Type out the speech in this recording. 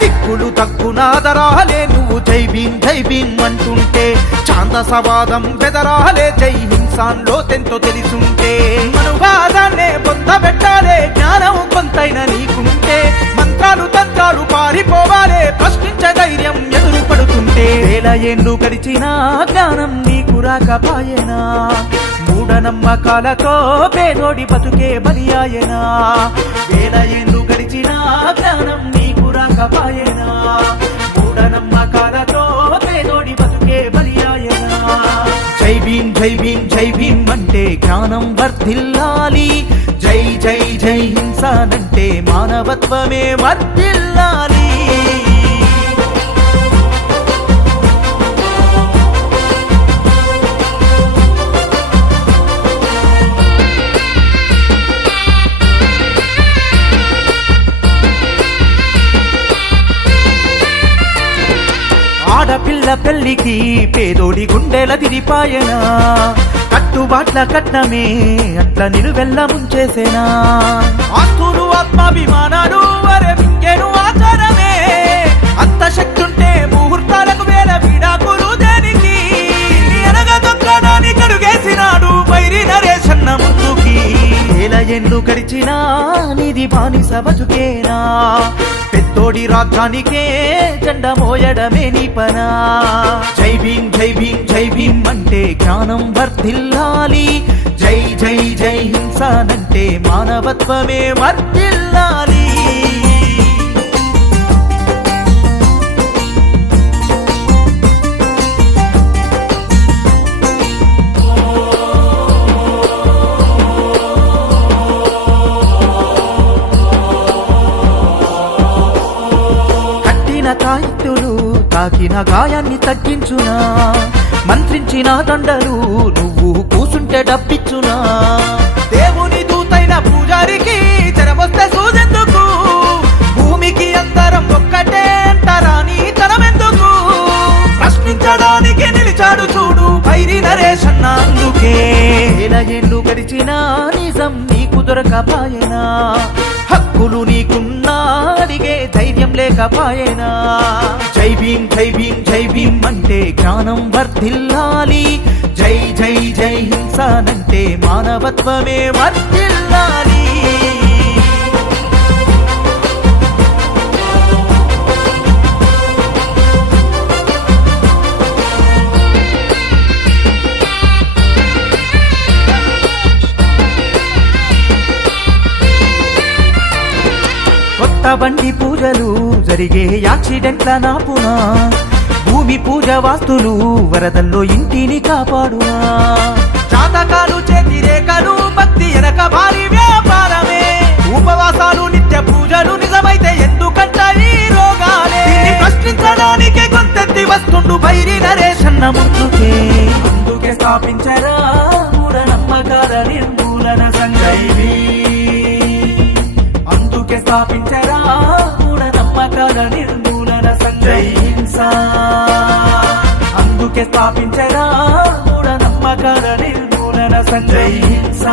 దిక్కులు తగ్గునాదరాలే నువ్వు జై భీం అంటుంటే ఛాందసవాదం బెదరాలే జై హింసాన్లో తెంతో తెలిసుంటే అనువాదాన్నే పొందబెట్టాలే జ్ఞానం కొంతైన నీకుంటే మంత్రాలు తంత్రాలు పారిపోవాలే ప్రశ్నించే ధైర్యం ఎదురు పడుతుంటే వేల ఏండ్లు గడిచినా జ్ఞానం నీకు రాకపాయనా మూఢనమ్మకాలతో పేదోడి బతుకే బలియాయనా వేల ఏండ్లు గడిచినా జ్ఞానం నీకు రాకపాయనా మూఢనమ్మకాలతో పేదోడి బతుకే బలియాయనా జై భీం అంటే జ్ఞానం వర్ధిల్లాలి జై జై జై హింసానంటే మానవత్వమే వర్ధిల్లాలి ఆడపిల్ల పెళ్లికి పేదోడి గుండెల తిరిపాయనా కట్టుబాట్ల కట్నమే అట్ల నిలువెల్ల ముంచేసేనా ఆస్తులు ఆత్మాభిమానాలు వరే మింగేను ఆచారమే అంత శక్తుంటే ముహూర్తాలకు వేల విడాకులు దేనికి ఎనగా దొక్కడాని కడుగేసినాడు వైరి నరేశన్న ముందుకి వేల ఏండ్లు గడిచినా నిధి బానిస బతుకేనా పెద్దోడి రాజ్యానికే జెండ మోయడమే నీ పనా జై భీం అంటే జ్ఞానం వర్ధిల్లాలి జై జై జై హింసానంటే మానవత్వమే వర్ధిల్లాలి తాయిత్తులు తాకిన గాయాన్ని తగ్గించునా మంత్రించిన దండలు నువ్వు కూసుంటే డబ్బిచ్చునా దేవుని దూతైన పూజారికి జరమొస్తే సూదెందుకు భూమికి అందరం ఒక్కటే అంటారా నీ తరమెందుకు ప్రశ్నించడానికి నిలిచాడు చూడు వైరి నరేశన్న అందుకే వేల ఏండ్లు గడిచినా నిజం నీకు దొరకపాయనా హక్కులు నీకున్నా అడిగే ధైర్యం లేకపాయనా జై భీం అంటే జ్ఞానం వర్ధిల్లాలి జై జై జై హింసానంటే మానవత్వమే వర్ధిల్లాలి బండి పూజలు జరిగే యాక్సిడెంట్ల నాపునా భూమి పూజ వాస్తులు వరదల్లో ఇంటిని కాపాడునా జాతకాలు చేతి రేఖలు భక్తి ఎనక భారీ వ్యాపారమే ఉపవాసాలు నిత్య పూజలు నిజమైతే ఎందుకంట ఈ రోగాలే ప్రశ్నించడానికే కొంతెత్తి వస్తుండు వైరి నరేశన్న ముందుకే అందుకే స్థాపించరా మూఢనమ్మకాల నిర్మూలన సంఘం అందుకే స్థాపించరా మూఢనమ్మకాల నిర్మూలన సంఘం హింస అందుకే స్థాపించరా మూఢనమ్మకాల నిర్మూలన సంఘం హింస